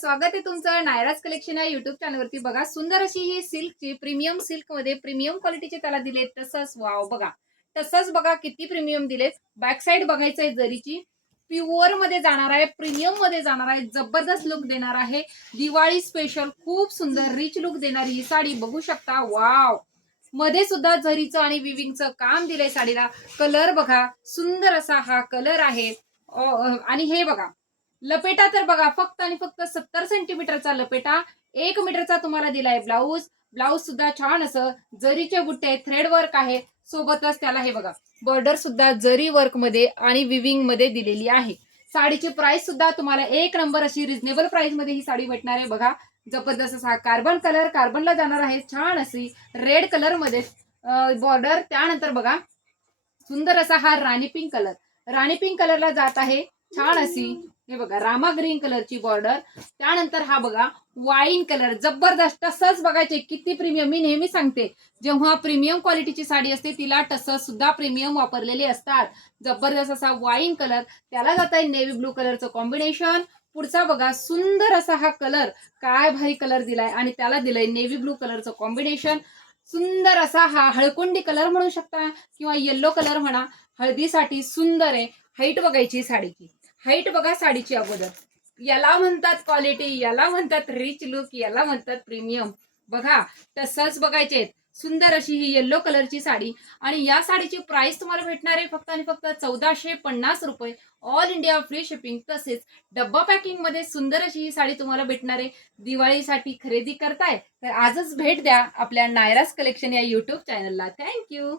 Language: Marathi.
स्वागत आहे तुमचं नायराज कलेक्शन या युट्यूब चॅनलवरती। बघा सुंदर अशी ही सिल्कची प्रीमियम सिल्क मध्ये प्रीमियम क्वालिटीचे त्याला दिलेत। तसंच वाव बघा, तसंच बघा किती प्रीमियम दिलेत। बॅक साइड बघायचंय जरीची प्युअर मध्ये जाणार आहे, प्रीमियम मध्ये जाणार आहे, जबरदस्त लुक देणार आहे। दिवाळी स्पेशल खूप सुंदर रिच लुक देणारी ही साडी बघू शकता। वाव, मध्ये सुद्धा जरीचं आणि विविंगचं काम दिलंय साडीला। कलर बघा, सुंदर असा हा कलर आहे। आणि हे बघा लपेटा तर बघा, फक्त आणि फक्त 70 सेंटीमीटरचा लपेटा, 1 मीटरचा तुम्हाला दिलाय ब्लाऊज। ब्लाऊज सुद्धा छान असं जरीचे बुट्टे, थ्रेड वर्क आहे। सोबतच त्याला हे बघा बॉर्डर सुद्धा जरी वर्क मध्ये आणि विविंग मध्ये दिलेली आहे। साडीची प्राइस सुद्धा तुम्हाला एक नंबर अशी रिझनेबल प्राइस मध्ये ही साडी भेटणार आहे। बघा जबरदस्त असा कार्बन कलर, कार्बनला जाणार आहे। छान अशी रेड कलर मध्ये बॉर्डर, त्यानंतर बघा सुंदर असा हा राणी पिंक कलर, राणी पिंक कलरला जात आहे। छान अशी हे बघा रामा ग्रीन कलरची बॉर्डर, त्यानंतर हा बघा वाईन कलर, जबरदस्त टसच बघायचे किती प्रीमियम। मी नेहमी सांगते जेव्हा प्रीमियम क्वालिटीची साडी असते तिला टसच सुद्धा प्रीमियम वापरलेले असतात। जबरदस्त असा वाईन कलर, त्याला जात आहे नेव्ही ब्लू कलरचं कॉम्बिनेशन। पुढचा बघा सुंदर असा हा कलर, काय भारी कलर दिलाय आणि त्याला दिलंय नेव्ही ब्लू कलरचं कॉम्बिनेशन। सुंदर असा हा हळकुंडी कलर म्हणू शकता किंवा येल्लो कलर म्हणा, हळदीसाठी सुंदर आहे। हाईट बघायची साडीची, हाईट बघा साडीची अगोदर, याला म्हणतात क्वालिटी, याला म्हणतात रिच लुक, याला म्हणतात प्रीमियम। बघा तसंच बघायचे। सुंदर अशी ही येल्लो कलरची साडी आणि या साडीची प्राइस तुम्हाला भेटणार आहे फक्त आणि फक्त 1450 रुपये, ऑल इंडिया फ्री शिपिंग। तसेच डब्बा पॅकिंग मध्ये सुंदर अशी ही साडी तुम्हाला भेटणार आहे। दिवाळीसाठी खरेदी करताय तर आजच भेट द्या आपल्या नायराज कलेक्शन या युट्यूब चॅनलला। थँक्यू।